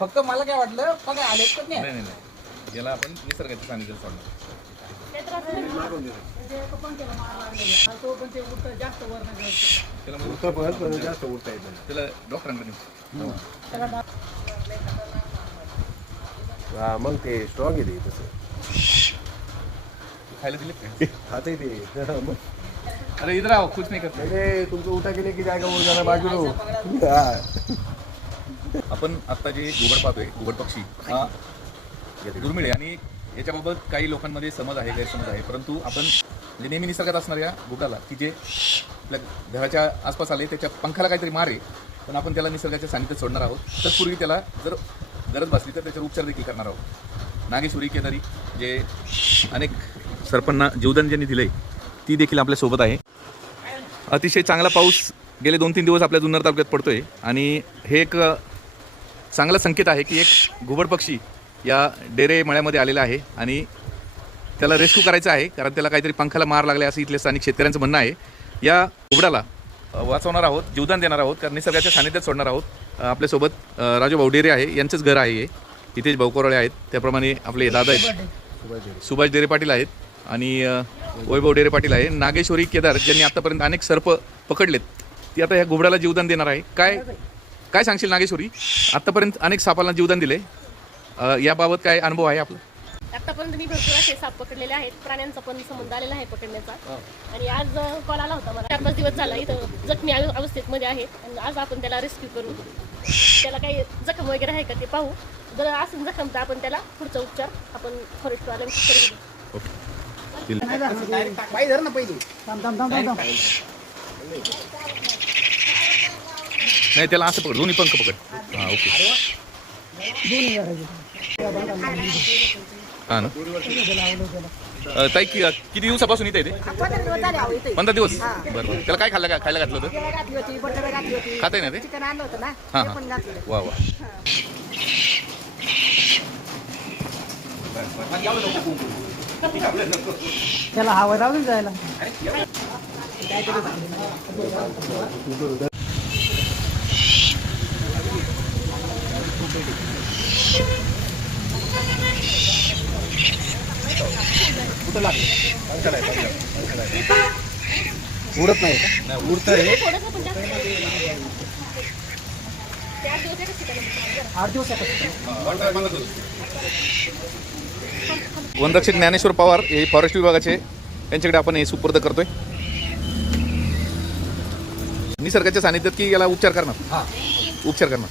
फक्त मला काय वाटलं बघा आले तर नाही. नाही नाही नाही, याला आपण निसर्गाच्या सानिध्यात सोडणार. त्याला मग जास्त उठता येत नाही. त्याला डॉक्टरांकडे नेऊ. हा मग ते स्ट्रॉंग आहे ते तसं खायला दिले का? खाते ते मग अरे इधर आओ, कुछ नहीं करते. अरे तुमचं उठा गेले की जागा वर जाणार बाजूला. आपण आता जे घुबड पाहतोय, घुबड पक्षी हा दुर्मिळ आहे आणि याच्याबाबत काही लोकांमध्ये समज आहे, गैरसमज आहे. परंतु आपण म्हणजे नेहमी निसर्गात असणाऱ्या घुबडाला की जे आपल्या घराच्या आसपास आले त्याच्या पंखाला काहीतरी मार आहे, पण आपण त्याला निसर्गाच्या सानिध्यात सोडणार आहोत. तत्पूर्वी त्याला जर गरज भासली तर त्याच्यावर उपचार देखील करणार आहोत. नागेश्वरी केदारी जे अनेक सरपांना जीवदान ज्यांनी दिलंय ती देखील आपल्यासोबत आहे. अतिशय चांगला पाऊस गेले 2-3 दिवस आपल्या जुन्नर तालुक्यात पडतोय आणि हे एक चांगला संकेत आहे की एक घुबड पक्षी या डेरे मळ्यामध्ये आलेला आहे आणि त्याला रेस्क्यू करायचं आहे, कारण त्याला काहीतरी पंखाला मार लागला असं इथल्या स्थानिक शेतकऱ्यांचं म्हणणं आहे. या घुबडाला वाचवणार आहोत, जीवदान देणार आहोत, कारण निसर्गाच्या सानिध्यात सोडणार आहोत. आपल्यासोबत राजू भाऊ डेरे आहे, यांचंच घर आहे हे. इथेच भाऊ कोराळे आहेत, त्याप्रमाणे आपले दादा आहेत सुभाष डेरे पाटील आहेत आणि वैभव डेरे पाटील आहे. नागेश्वरी केदार ज्यांनी आतापर्यंत अनेक सर्प पकडलेत ती आता ह्या घुबडाला जीवदान देणार आहे. काय सांगशील नागेश्वरी? आतापर्यंत अनेक सापांना जीवदान दिले, याबाबत काय अनुभव आहे आपला? आतापर्यंत मी भरपूर असे साप पकडलेले आहेत. प्राण्यांचा पण संबंध आलेला आहे पकडण्याचा. आणि आज कॉल आला होता मला, 4-5 दिवस झाला इथं जखमी अवस्थेत मध्ये आहे आणि आज आपण त्याला रेस्क्यू करू. त्याला काही जखम वगैरे आहे का ते पाहू. जर असं जखम तर आपण त्याला पुढचा उपचार आपण फॉरेस्टवाल्या करू. पाय धर ना पहिली. नाही, त्याला असं पकड, दोन्ही पंख पकड. हां ओके. हां ना. ताई किती दिवसापासून इथे येते? 15 दिवस. बरं बरं. त्याला काय खायला घातलं होतं? खाता ना ते? हां हां. वा वा. त्याला हवा राहून जायला. उडत नाही का? उडत आहे. वनरक्षक ज्ञानेश्वर पवार हे फॉरेस्ट विभागाचे, यांच्याकडे आपण हे सुपूर्द करतोय. निसर्गाच्या सानिध्यात की याला उपचार करणार? उपचार करणार.